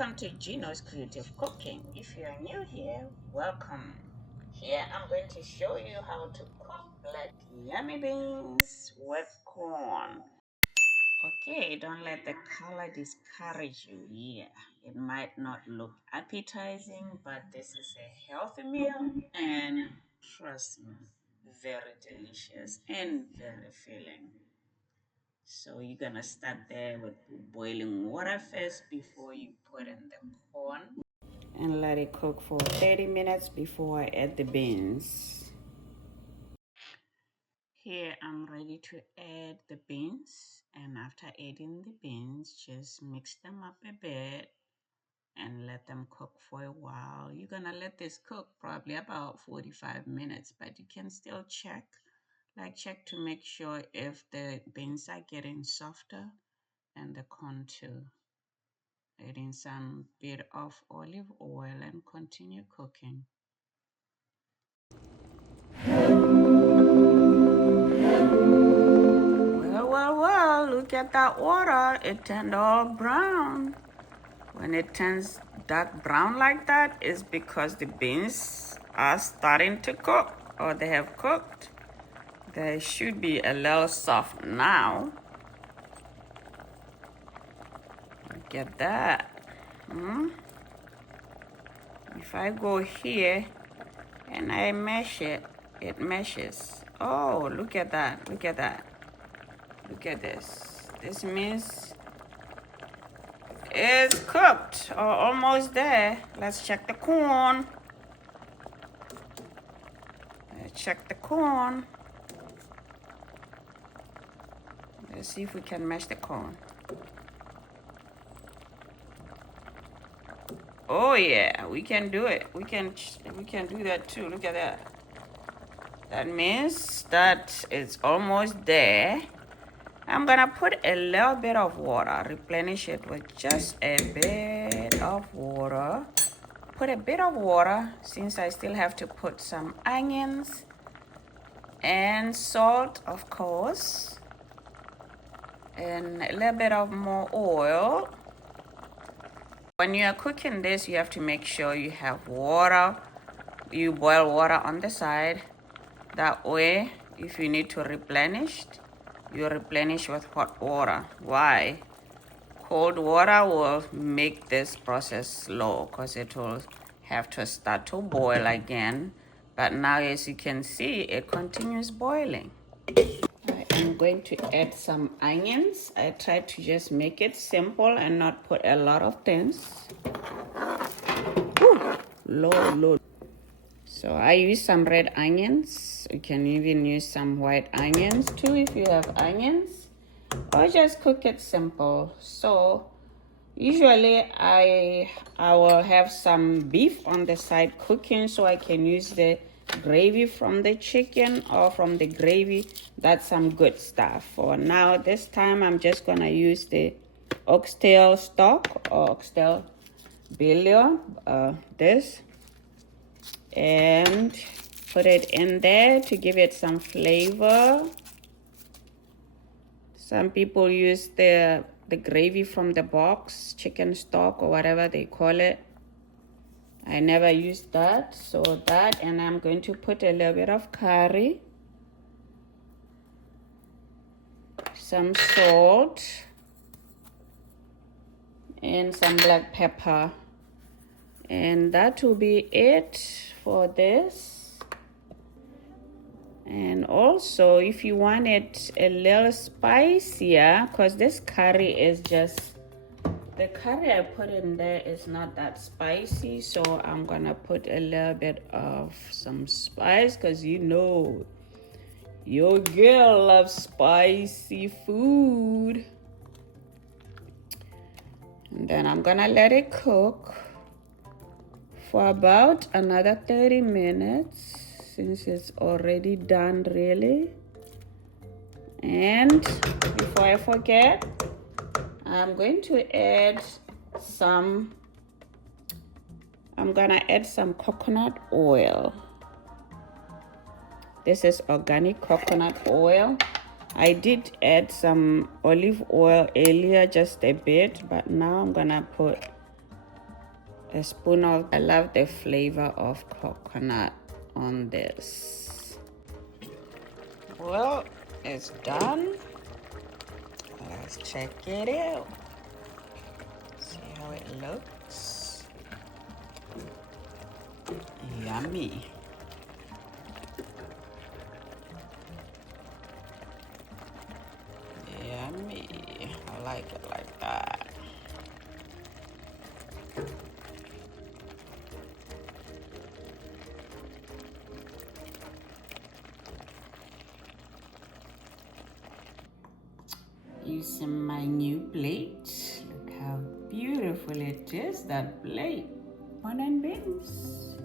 welcome to Gino's Creative Cooking. If you are new here, welcome. Here I'm going to show you how to cook black yummy beans with corn. Okay, don't let the color discourage you here. It might not look appetizing, but this is a healthy meal and trust me, very delicious and very filling. So you're gonna start there with boiling water first before you put in the corn and let it cook for 30 minutes before I add the beans. Here I'm ready to add the beans, and after adding the beans, just mix them up a bit and let them cook for a while. You're gonna let this cook probably about 45 minutes, but you can still check to make sure if the beans are getting softer and the corn too. Adding some bit of olive oil and continue cooking. Well, look at that water. It turned all brown. When it turns dark brown like that, it's because the beans are starting to cook or they have cooked. They should be a little soft now. Look at that. If I go here and I mesh it, it meshes. Oh, look at that. Look at that. Look at this. This means it's cooked or almost there. Let's check the corn. Let's check the corn. Let's see if we can mash the corn. Oh yeah, we can do it. We can do that too. Look at that. That means that it's almost there. I'm gonna put a little bit of water, replenish it with just a bit of water. Put a bit of water since I still have to put some onions and salt, of course, and a little bit of more oil. When you are cooking this, you have to make sure you have water. You boil water on the side. That way, if you need to replenish, you replenish with hot water. Why? Cold water will make this process slow because it will have to start to boil again. But now, as you can see, it continues boiling. I'm going to add some onions. I tried to just make it simple and not put a lot of things. Low. So I use some red onions. You can even use some white onions too if you have onions. Or just cook it simple. So usually I will have some beef on the side cooking so I can use the gravy from the chicken or from the gravy. That's some good stuff. For now, this time I'm just gonna use the oxtail stock or oxtail bouillon, this, and put it in there to give it some flavor. Some people use the gravy from the box, chicken stock or whatever they call it. I never used that, so that, and I'm going to put a little bit of curry, some salt, and some black pepper, and that will be it for this. And also, if you want it a little spicier, because this curry is just, the curry I put in there is not that spicy, so I'm gonna put a little bit of some spice, because you know your girl loves spicy food. And then I'm gonna let it cook for about another 30 minutes since it's already done, really. And before I forget, I'm going to add some coconut oil. This is organic coconut oil. I did add some olive oil earlier, just a bit, but now I'm gonna put a spoon of, I love the flavor of coconut on this. Well, it's done. Let's check it out. See how it looks. Yummy. Yummy. I like it like that. Using my new plate. Look how beautiful it is, that plate. Fun and beans.